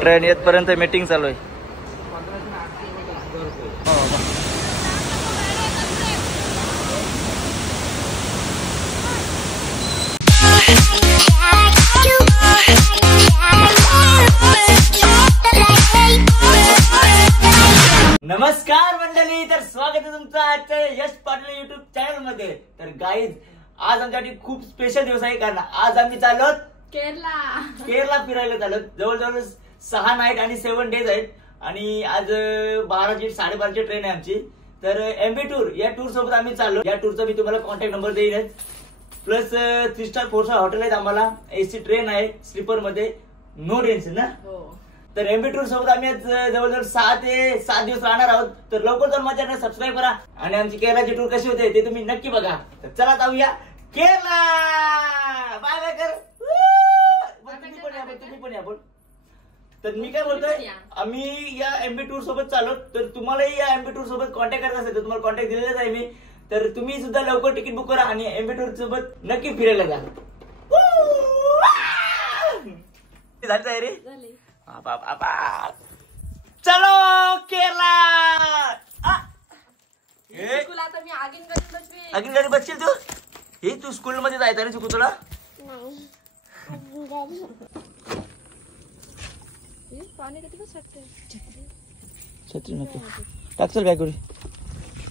Train येतपर्यंत meeting चालू आहे. नमस्कार मंडळी, तर स्वागत आहे तुमचं आजच्या यश पाटील युट्यूब चॅनल मध्ये. तर गाईज, आज आमच्यासाठी खूप स्पेशल दिवस आहे, कारण आज आम्ही चाललो केरला फिरायला चाललो. जवळजवळ 6 नाईट आणि 7 डेज आहेत. आणि आज 12:30 ट्रेन आहे आमची. तर एमबी टूर या टूर सोबत आम्ही चाललो. या टूरचा मी तुम्हाला कॉन्टॅक्ट नंबर देईन. प्लस 3 स्टार 4 स्टार हॉटेल आहेत आम्हाला. एसी ट्रेन आहे, स्लीपर मध्ये, नो टेन्शन ना. तर एमबी टूर सोबत आम्ही आज जवळजवळ 6 ते 7 दिवस राहणार आहोत. तर लवकर जर माझ्या चॅनल सबस्क्राईब करा आणि आमची केरळाची टूर कशी होते ते तुम्ही नक्की बघा. तर चला जाऊया केरला. बाय बाय कर. तुम्ही पण या बोल. तर मी काय बोलतोय, आम्ही या एमबी टूर सोबत चाललो. तर तुम्हालाही या एमबी टूर सोबत कॉन्टॅक्ट करायचं असेल तर तुम्हाला कॉन्टॅक्ट दिलेलाच आहे मी. तर तुम्ही सुद्धा लवकर तिकीट बुक करा आणि एमबी टूर सोबत नक्की फिरायला जा. झालं तयारी? चलो केरला. आगीन गाडी बसशील तू? हे तू स्कूल मध्ये जायचं रे, चुकू तुला? छत्री नको टाक. चल बॅग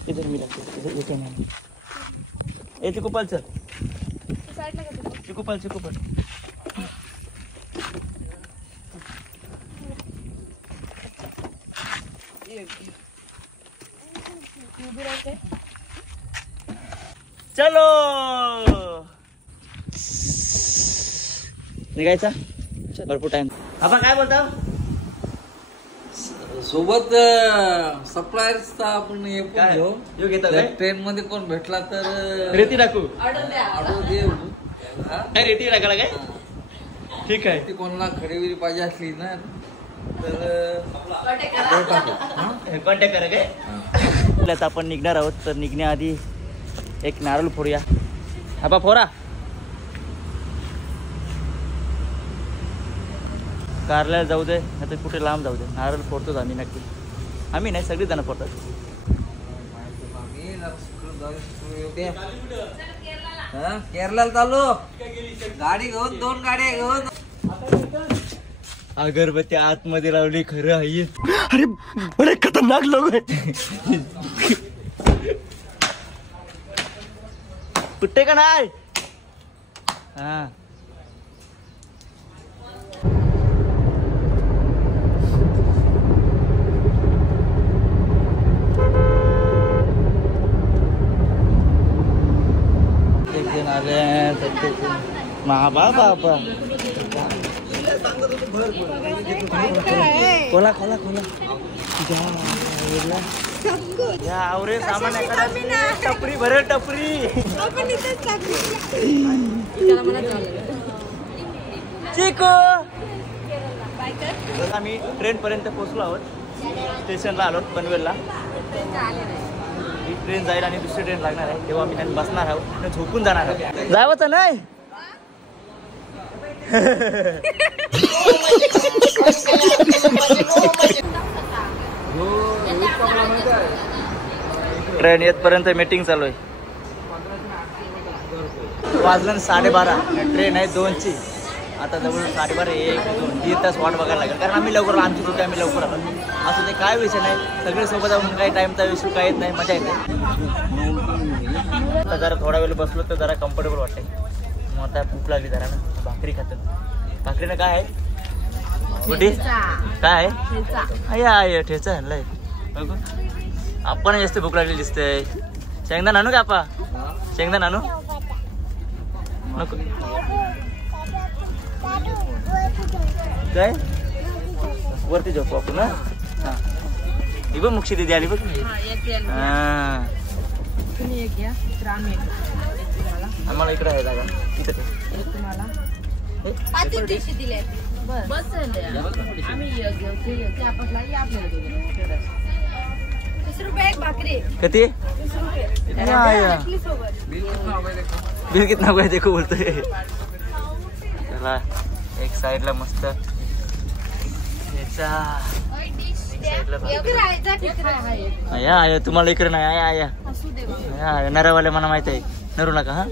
इधर मी टाकतो. ए चिकुपाल चल. चिकुपाल चलो निघायचा. भरपूर टाइम. आपण काय बोलतो सोबत सप्लायर्सचा आपण घेऊ घेतो. ट्रेन मध्ये कोण भेटला तर रेती टाकू. रेती टाकायला काय? ठीक आहे. ती कोणाला खरेदी पाहिजे असली ना तर कॉन्टॅक्ट करा काय. आपण निघणार आहोत. तर निघण्याआधी एक नारळ फोडूया. हा फोडा. कारल्याला जाऊ दे नाही तर कुठे लांब जाऊ दे, नारळ फोडतोच आम्ही नक्की. आम्ही नाही, सगळी जण फोडतात. केरळला चालू. गाडी घेऊन 2 गाड्या घेऊन. अगरबत्ती आतमध्ये लावली. खरं आहे. अरे बरे खतरनाक लोक आहे. कुठे का नाही. हा बाबा खोला खोला खोला. आवरे सामान टपरी भरे टपरी. चिको आम्ही ट्रेन पर्यंत पोहोचलो आहोत. स्टेशनला आलो पनवेलला. ही ट्रेन जाईल आणि दुसरी ट्रेन लागणार आहे, तेव्हा आम्ही त्यांनी बसणार आहोत. झोपून जाणार आहोत. जायचं नाही. ट्रेन येतपर्यंत मीटिंग चालू आहे. वाजलं 12:30. ट्रेन आहे 2ची. आता जवळ 12:30 1 2 3 तास वाट बघायला लागेल, कारण आम्ही लवकर आमची सुट्टी आम्ही लवकर आलो. असं ते काय विषय नाही, सगळे सोबत जाऊन काही टाइमचा इश्यू काही येत नाही, मजा येते. आता जरा थोडा वेळ बसलो तर जरा कम्फर्टेबल वाटते. मग आता भूक लागली जरा ना. भाकरी खातो. भाकरीनं काय आहे? कुठे काय आहे? ठेचा आणलाय. आपण जास्त भूक लागली दिसते. शेंगदाण आणू का आपा? शेंगदाण आणू नको काय? वरती झोपू आपण ना. ही बघ मुक्षी दिदी आली बघ. आम्हाला इकडे आहे जागा. तिथे किती? बिल कितना हुआ देखो बोलते. चला एक साइडला मस्त या तुम्हाला इकडे नाही या नरावाले मला माहित आहे नरू नका. हा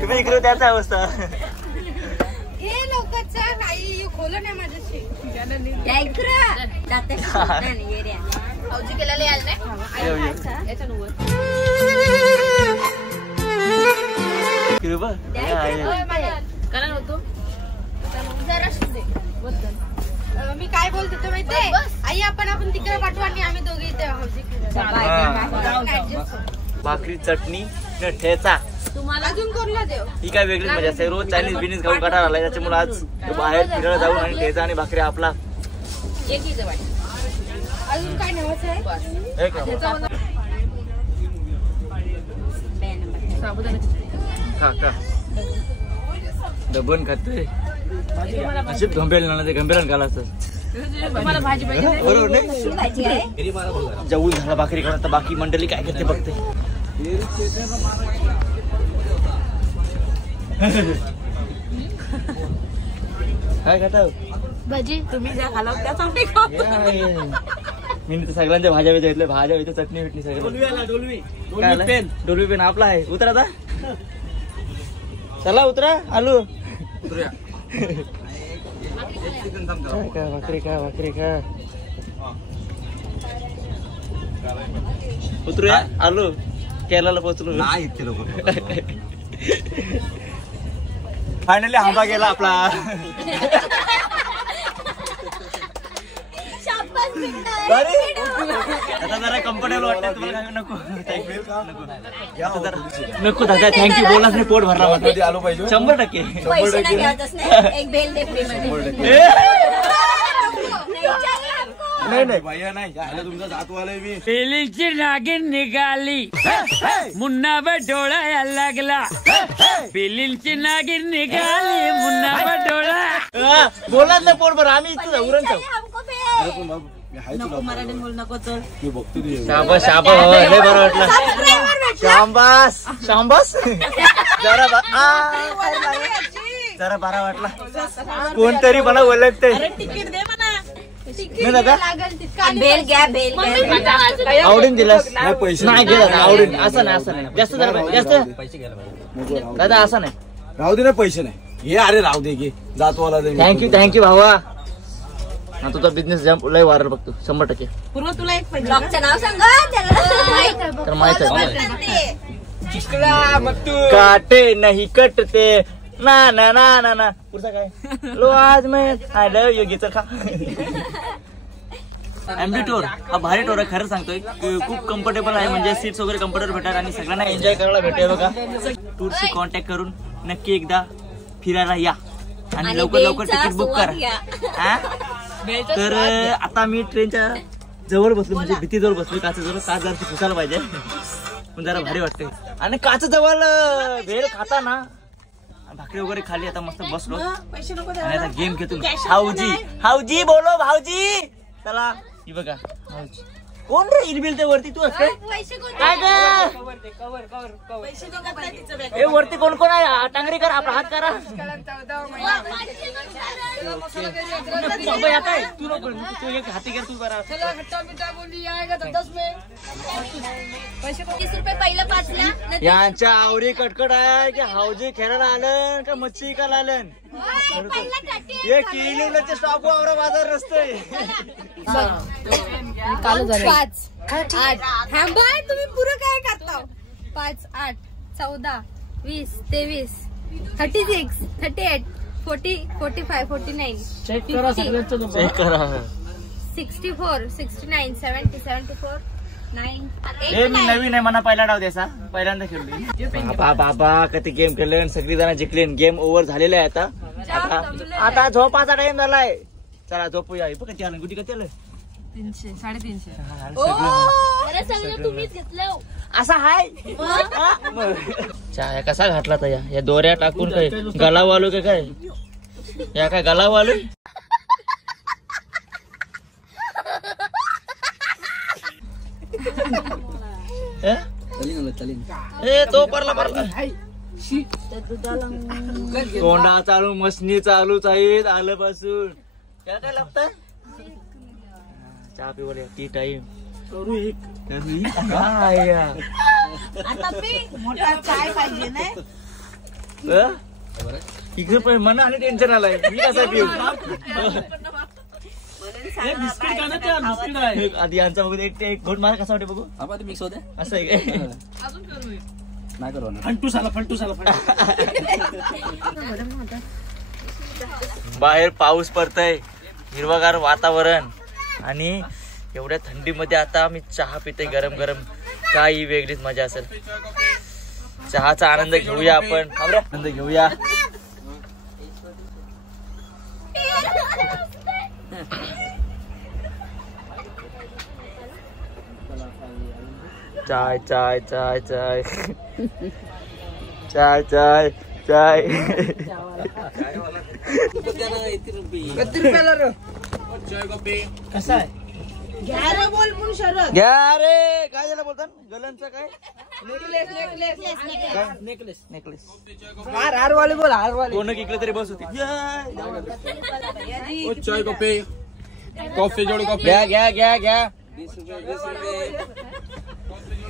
तुम्ही इकडे त्याच अवस्था मी काय बोलतो तो माहितीये आई आपण तिकडे पाठवू आणि आम्ही दोघे इथे भाकरी चटणी ठेचा तुम्हाला अजून कोणला देव ही काय वेगळीच मजा असते. रोज चायनीज बिनीज खाऊन काढा आलाय त्याच्यामुळे आज बाहेर फिरायला जाऊन आणि ठेचा आणि भाकरी आपला अजून काय नव्हतं डबन खाते अशीच गंभीर ते गंभीर घाला असत बरोबर नाही. जेवून झाला भाकरी खाणार तर बाकी मंडळी काय करते बघते. काय खाता भजी तुम्ही ज्या खाला त्याच मी तर सगळ्यांच्या भाज्या वेज घेतल्या भाज्या वेज चटणी भेटली सगळं. डोलवी पेन आपला आहे. उतरा आता चला उतरा आलू भाकरी का उतरूया आलू केरळला पोहोचलो नाही इतके लोक. फायनली आंबा गेला आपला. आता जरा कम्फर्टेबल वाटतं तुम्हाला. नको दादा थँक्यू बोलाच नाही पोट भरला वाटत आलो पाहिजे 100%. नाही भैया नाही तुमचा जातवाला मी. पेलीची नागिन निघाली मुन्ना डोळा यायला लागला. पेलीची नागिन निघाली मुन्ना डोळा. बोलाच नाही पोट भर आम्ही इथं जाऊ उरण जाऊ. शाबास शाबास लय बरं वाटलं. शाबास शाबास जरा बरा वाटला. कोणतरी मला ओळखतंय आवडीन दिलास पैसे नाही गेला आवडीन. असं नाही जास्त जास्त दादा असं नाही राहू दे ना पैसे नाही हे. अरे राहू दे की जातवाला थँक्यू भावा. तुझा बिझनेस जम्प लय वाढेल बघतो 100%. पूर्व तुला एक नाव सांग तर माहित आहे काटे नाही कटते ना ना ना ना ना. पुढचा काय लो आज मैं आय लव यू गीतर खा. एमडी टूर हा भारी टूर आहे खरं सांगतोय. खूप कम्फर्टेबल आहे म्हणजे सीट्स वगैरे कम्फर्टेबल भेटतात आणि सगळ्यांना एन्जॉय करायला भेटेल बघा. टूरशी कॉन्टॅक्ट करून नक्की एकदा फिरायला या आणि लवकर तिकीट बुक करा. तर आता मी ट्रेनच्या जवळ बसलो म्हणजे भीतीजवळ बसलो. काचेजवळ काच जरा पुसायला पाहिजे पण जरा भारी वाटते. आणि काच जवळ भेळ खाता ना भाकरी वगैरे खाली. आता मस्त बसलो आणि आता गेम घेतो. हाऊजी बोलो भाऊजी चला. ही बघा भाऊजी कोण रे इरबिल ते वरती तू असते काय ग वरती कोण कोण आहे. टांगरी करा आपला हात करा. तू नको तू एक हाती कर तू करा. 30 रुपये पहिलं 5 ला. यांच्या आवरी कटकट आहे की हाऊजी खेळायला आलं का मच्छी विकायला आलं. हे किलोचे स्टॉप वावरा बाजार रस्ते 5 8 तुम्ही पुरं काय करता. 5 8 14 20 23 36 38 40 45 49 चेक करा 64 69 70 74 9. हे मी नवीन आहे मला पहिला डाव द्यायचा. पहिल्यांदा खेळली बाबा कधी गेम खेळले सगळी जण जिंकले. गेम ओव्हर झालेला आहे आता झोपाचा टाइम झालाय. चला झोपूया. बघ कधी आलं गुटी कधी आलं 300 350. तुम्हीच घेतलं असा हाय चहा कसा घातला तर या दोऱ्या टाकून काय गलाव आलो का काय या काय गलाव आलो. ए तो परला कोंडा चालू मशनी चालूच आहेत आल्यापासून. काय काय लागतं चहा पिवले टी टाइम मोठा चाय पाहिजे नाही. इकडे पण मना आणि टेन्शन आलाय मी कसा पिऊ. आधी यांचा बघू एक घोट मारा कसा वाटते बघू. मिक्स होते असं आहे काय नाही करू बाहेर पाऊस पडतय हिरवागार वातावरण आणि एवढ्या थंडीमध्ये आता मी चहा पिते गरम गरम. काही वेगळीच मजा असेल. चहाचा आनंद घेऊया आपण. आनंद घेऊया. चाय चाय चाय चाय चाय चाय चाय. कसा आहे घ्या रे बोल पण शरद. घ्या रे. काय झालं बोलतात गलनचं काय नेकलेस नेकलेस हारवाले बोल हारवाले. कोण इकडे तरी बस होती. चाय कॉफी कॉफी जोडी कॉफी घ्या घ्या घ्या घ्या.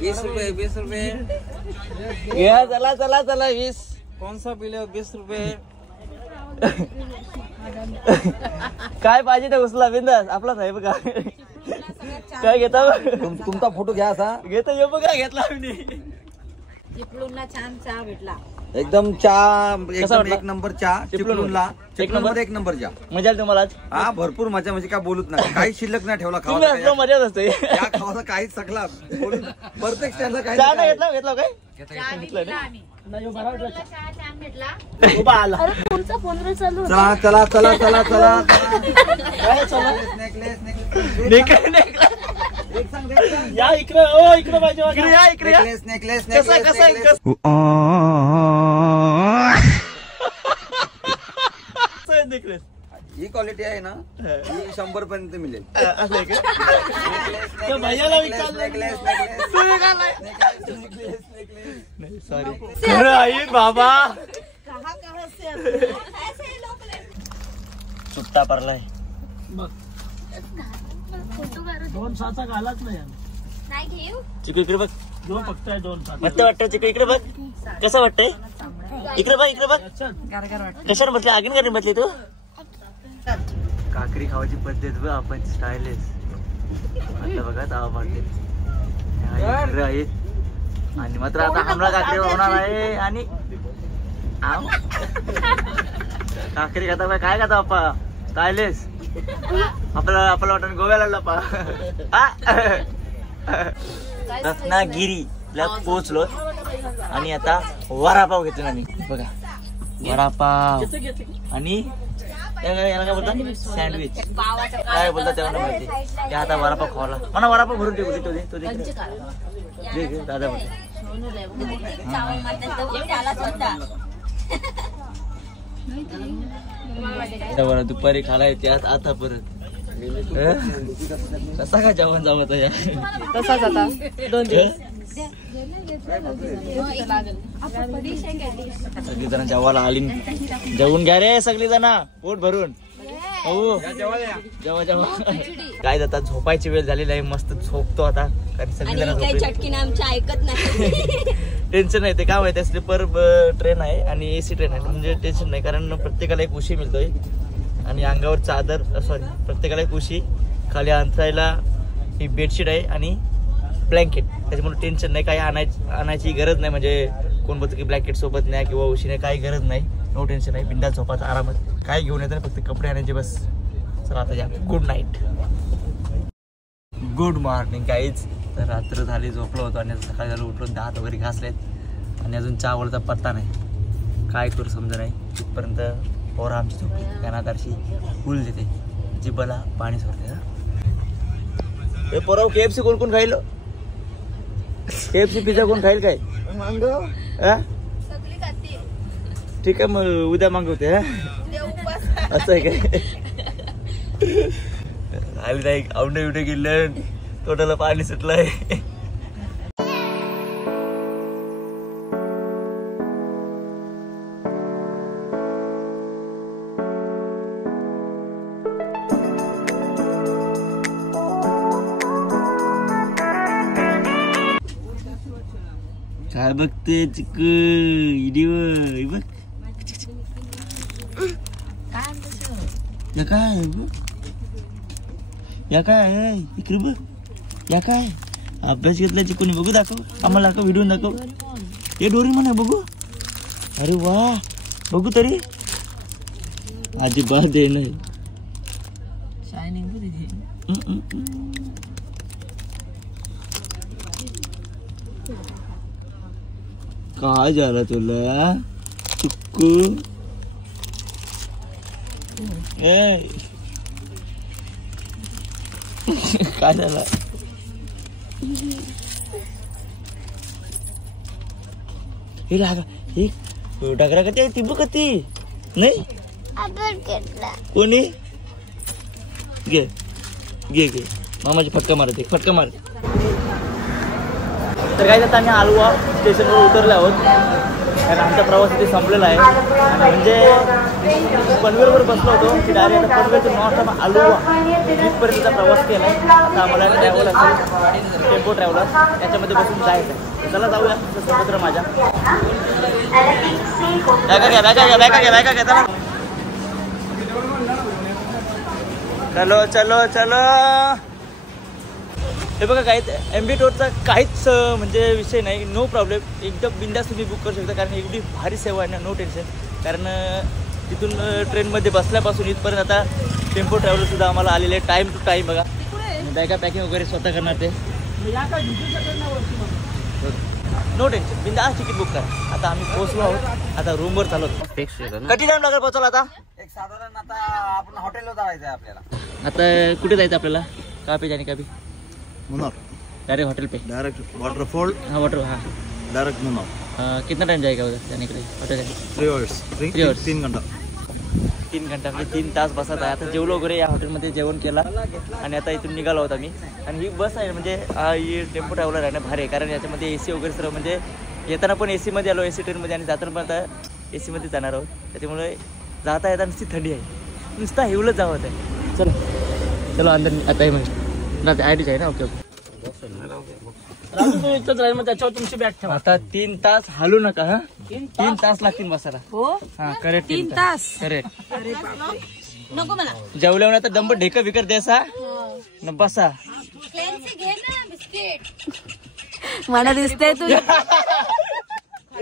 20 रुपये घ्या. चला चला चला 20. कौन सा पी लो 20 रुपये. काय पाहिजे ते उचला बिंदास आपला साहेब का काय घेता तुमचा फोटो घ्या असा घेतो ये बघा घेतला मी. चिपळूणला छान चहा भेटला. एकदम चहा एकदम वाटला? एक नंबर चहा चिपळूणला चिपळूणमध्ये एक नंबर चहा. मजा आली तुम्हाला आज. हा भरपूर मजा म्हणजे काय बोलूच नाही काही शिल्लक नाही ठेवला तुम्ही असलो खावा मजाच असते. या खावाचा काहीच सकला प्रत्येक स्टँडला काही चहा ना नाही काही. घेतला काय चहा घेतलं घेतला ना? आम्ही. चहा छान भेटला. उभा आला चला चला चला चला चला काय चला नेकलेस या इकडे. ओ इकडे पाहिजे इकडे या इकडे या. नेकलेस नेकलेस कसा नेकलेस कसा नेकलेस. नेकलेस ही क्वालिटी आहे ना ही 100 पर्यंत मिळेल. असं आहे का? त्या भैयाला विचारलं. नेकलेस नेकलेस तू विचारलाय? Necklace necklace. नाही सॉरी खरं आहे बाबा. सुट्टा पडलाय. नाही घेऊ. चिकू इकडे बघ. मस्त वाटतं चिकू इकडे बघ. कसं वाटतंय इकडे बघ इकडे बघ. कशाने बसली आगीन करून बसली तू. काकरी खावायची पद्धत बघ आपण स्टायलिश. आता बघा तावा पाडते आणि मात्र आता हमला काकरी होणार आहे. आणि काकरी खाता काय खाता आपा स्टायलिश. आपल्याला वाटत गोव्याला लपा. रत्नागिरीला पोहोचलो आणि आता वडापाव घेतला आम्ही. बघा वडापाव आणि याला काय बोलतात सँडविच काय बोलतात त्याला माहिती. ते आता वडापाव खावाला मला वडापाव भरून ठेवू तो दादा बोलतो. दुपारी खाला येते आता परत कसा काय जेवण जावं या तसाच आता 2 दिवस. सगळी जण जेवायला आली. जेवून घ्या रे सगळी जण पोट भरून. हो जेव्हा जेव्हा काय जातात झोपायची वेळ झालेली आहे. मस्त झोपतो आता कारण सगळी जण चटकीने आमच्या ऐकत नाही. टेन्शन नाही. ते काय माहिती स्लीपर ट्रेन आहे आणि एसी ट्रेन आहे म्हणजे टेन्शन नाही कारण प्रत्येकाला एक उशी मिळतोय आणि अंगावर चादर सॉरी प्रत्येकाला एक उशी. खाली अंथरायला ही बेडशीट आहे आणि ब्लँकेट. त्याच्यामुळे टेन्शन नाही. काही आणायची गरज नाही म्हणजे कोण बोलतो की ब्लँकेट सोबत नाही किंवा उशीने काही गरज नाही. नो टेन्शन नाही. बिंदास झोपायचं आरामात. काय घेऊन येतं फक्त कपडे आणायचे बस. चला आता या. Good night good morning guys. तर रात्र झाली झोपलो होतो आणि सकाळी झालं उठलो दात वगैरे घासलेत आणि अजून चहावरचा पत्ता नाही. काय करू समजा नाही. तिथपर्यंत पोरं आमची झोपली. कानादारशी फुल देते जिबाला पाणी सोडते. हे पोराव KFC कोण कोण खाईल. KFC पिझ्झा कोण खाईल काय ठीक आहे मग उद्या मागवते. असं आहे काय. आली नाही औंडे बिवडे गेलं तोंडाला पाणी सुटलंय. काय बघते चिकू इडी बघ. या काय या काय इकडे बघ. या काय अभ्यास घेतला चिकूनी. बघू दाखव आम्हाला. दाखव व्हिडिओ दाखव. हे डोरेमॉन आहे बघू. अरे वा बघू तरी. अजिबात दे नाही. काय झालं तुला चिक्कू. काय झालं. हे लागा हे डागरा कधी ती बघ कधी नाही. कोणी घे घे घे मामाची फटका मारते. फटका मार. तर काय आता आम्ही आलवा स्टेशनवर उतरले आहोत. कारण आमचा प्रवास इथे संपलेला आहे. म्हणजे पनवेलवर बसलो होतो की डायरेक्ट पनवेल टू नॉर्थ आलवा इथपर्यंतचा प्रवास केला. आता आम्हाला ट्रॅव्हल असेल टेम्पो ट्रॅव्हलर त्याच्यामध्ये बसून जायचं आहे. चला जाऊया समुद्र माझ्या. चलो चलो चलो. हे बघा काहीच MB टूरचा काहीच म्हणजे विषय नाही. No problem. एकदम बिंदास तुम्ही बुक करू शकता. कारण एवढी भारी सेवा आहे ना. No tension. कारण तिथून ट्रेनमध्ये बसल्यापासून इथपर्यंत आता टेम्पो ट्रॅव्हलरसुद्धा आम्हाला आलेले आहे टाईम टू टाईम. बघा बॅगा पॅकिंग वगैरे स्वतः करणार ते. नो टेन्शन बिंदास तिकीट बुक करा. आता आम्ही पोहोचलो आहोत. आता रूमवर चालू. किती टाइम लागेल पोहोचला आता. एक साधारण आता आपण हॉटेलला जायचं आहे आपल्याला. आता कुठे जायचं आपल्याला. का पे जाने का भी मुन्नार. डायरेक्ट होटल पे. Direct waterfall. हाँ वाटर. हाँ डायरेक्ट मुन्नार. कितना टाइम जाएगा उधर जाने के लिए होटल. 3 hours. 3 घंटा. 3 घंटा म्हणजे 3 तास बसत आहे. आता जेवलो वगैरे या हॉटेलमध्ये जेवण केला आणि आता इथून निघालो आहोत आम्ही. आणि ही बस आहे म्हणजे ही टेम्पो ट्रॅव्हलर आहे ना भारी आहे. कारण याच्यामध्ये AC वगैरे सर्व म्हणजे येताना पण AC मध्ये आलो AC ट्रेनमध्ये आणि जाताना पण आता AC मध्ये जाणार आहोत. त्याच्यामुळे जाता येता नुसती थंडी आहे. नुसता हिवलंच जावं आहे. चलो चलो अंदर आता हे म्हणजे आय डी आहे ना. Okay okay. त्याच्यावर तुमची बॅग ठेवा. आता 3 तास हलू नका. हा 3 तास लागतील बसायला. हो हा करेक्ट 3 तास करेक्ट. नको मला. जेवल्यावर आता डंब ढेका विकर द्यायचा न बसा. मला दिसतंय तू.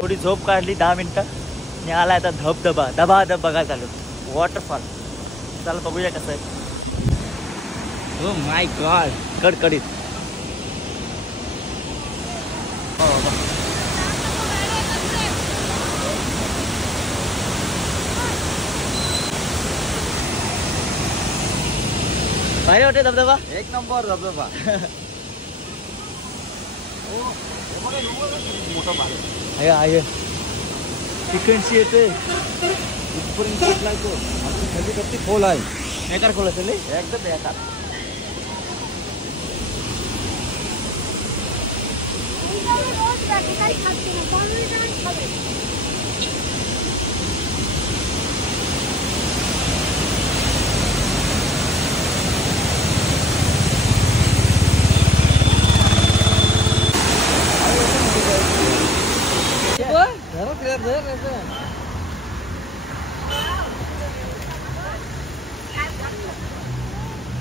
थोडी झोप काढली 10 मिनिटं आणि आला आता धबधबा धबाधब बघा चालू वॉटरफॉल. चला बघूया कसं आहे. ओ माय गॉड कडकडीत. भारी वाटते धबधबा. एक नंबर धबधबा. आहे आहे तिकडची येते इथपर्यंत पोहोचलाय तो. खाली कती खोल आहे. बेकार खोल असेल एकदम बेकार.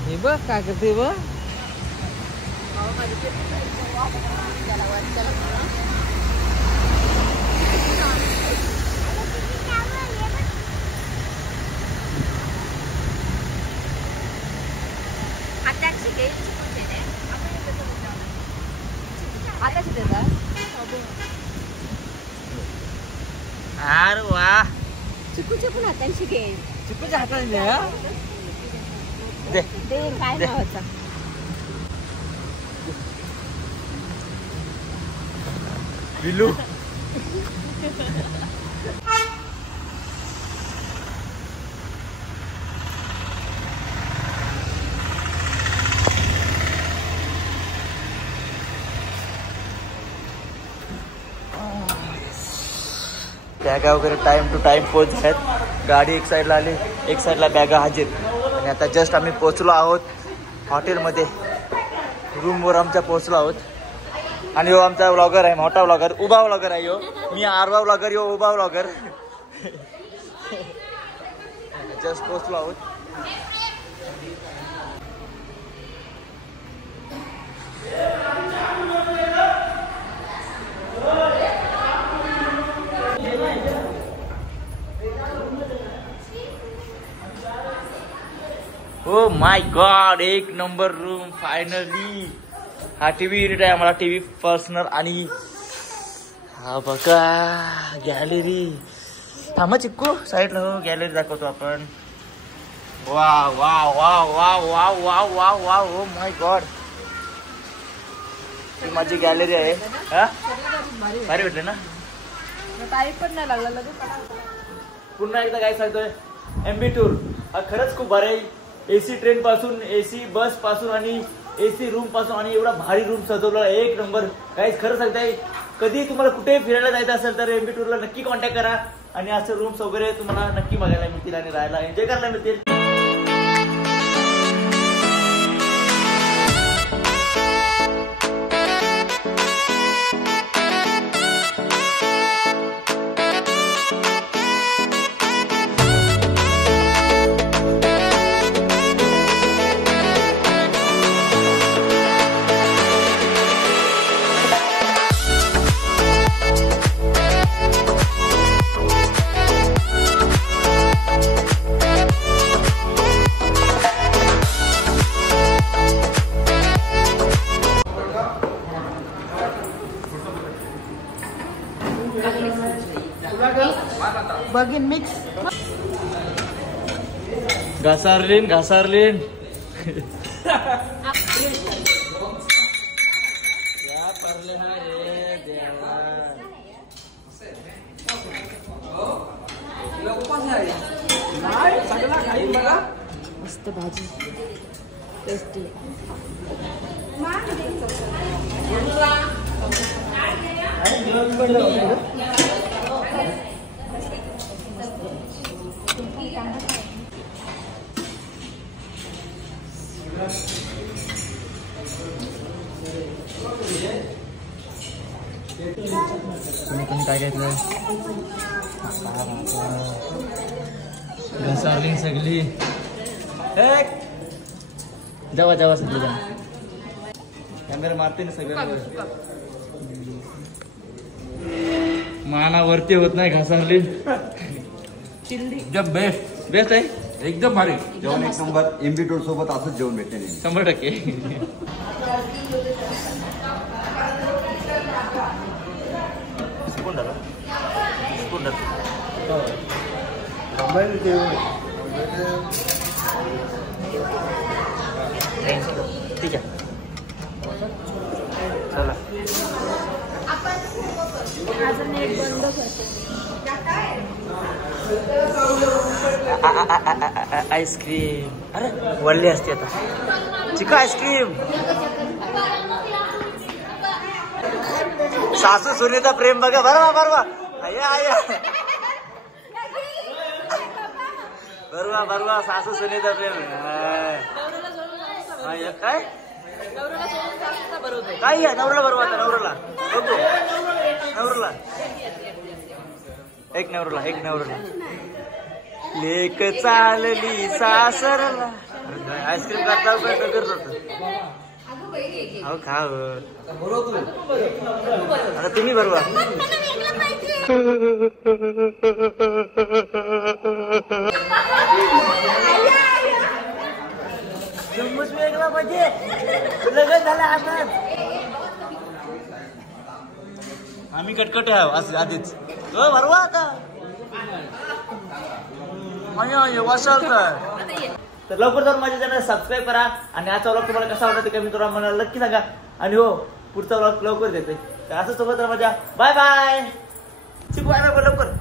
हे बघ काय करते बघ. अरे वा. चिकूच्या पण हातांशी घे. चिकूच्या हाताने दे ते काय नावाचा बिलू. बॅगा वगैरे टाइम टू टाइम पोहोच आहेत. गाडी एक साईडला आली, एक साईडला बॅगा हजर. आणि आता जस्ट आम्ही पोहोचलो आहोत हॉटेलमध्ये. रूमवर आमच्या पोहोचलो आहोत. आणि हो आमचा व्लॉगर आहे, मोठा व्लॉगर, उभा व्लॉगर आहे. हो मी आरवा व्लॉगर, यो उभा व्लॉगर. जस्ट पोहोचलो आहोत. ओ माय गॉड, एक नंबर रूम फायनली. हा टीव्ही युनिट आहे आम्हाला, टीव्ही पर्सनल. आणि हा बघा गॅलरी. थांबा चिक्कू साईडला. हो गॅलरी दाखवतो आपण. वा वा वा वा वा वा वा वा. ओ माय गॉड, ही माझी गॅलरी आहे. हा भारी भेटले ना. पण नाही लागला. पुन्हा एकदा काय सांगतोय, एमबी टूर हा खरंच खूप भारी आहे. एसी ट्रेन पासून, एसी बस पासून आणि एसी रूम पासून, आणि एवढा भारी रूम सजवला एक नंबर. काहीच खरं सांगताय, कधी तुम्हाला कुठे फिरायला जायचं असेल तर एमबी टूरला नक्की कॉन्टॅक्ट करा. आणि असं रूम्स वगैरे तुम्हाला नक्की बघायला मिळतील आणि राहायला एन्जॉय करायला मिळतील. बघीन मिक्स घासारलीन घासारलीन. मस्त भाजी टेस्टी. तुम्ही काय घेतलं? घसारली सगळी. जावा जावा सगळी जण. कॅमेरा मारते ना सगळ्यांना. मानावरती होत नाही घासारली. एकदम बेस्ट बेस्ट आहे, एकदम भारी जेवण एक नंबर. एमबी टूर सोबत असंच जेवण भेटते 100%. ठीक आहे चला. नेट बंद आईस्क्रीम. अरे वळली असते आता. चिकू आईस्क्रीम. सासू सुनेचा प्रेम बघा. बरोबर बरोबर आया बरोबर बरोबर. सासू सुनेचा प्रेम काय काय नवऱ्याला बरोबर. आता नवऱ्याला नवऱ्याला एक नवऱ्याला एक नवऱ्याला. लेक चालली सासरला. आईस्क्रीम करता करत होत. अहो खाव आता तुम्ही बरोबर. चम्मच वेगळा पाहिजे. लगेच झाला असं. आम्ही कटकट आहे आधीच. बरोबर आता वाशाल तर लवकर जाऊन माझ्या चॅनल सबस्क्राईब करा. आणि आजचा व्लॉग तुम्हाला कसा वाटला ते कमेंट करून मला नक्की सांगा. आणि हो पुढचा व्लॉग लवकर देते. तर असं सोबत राहा माझ्या. Bye bye. शिकवा लवकर.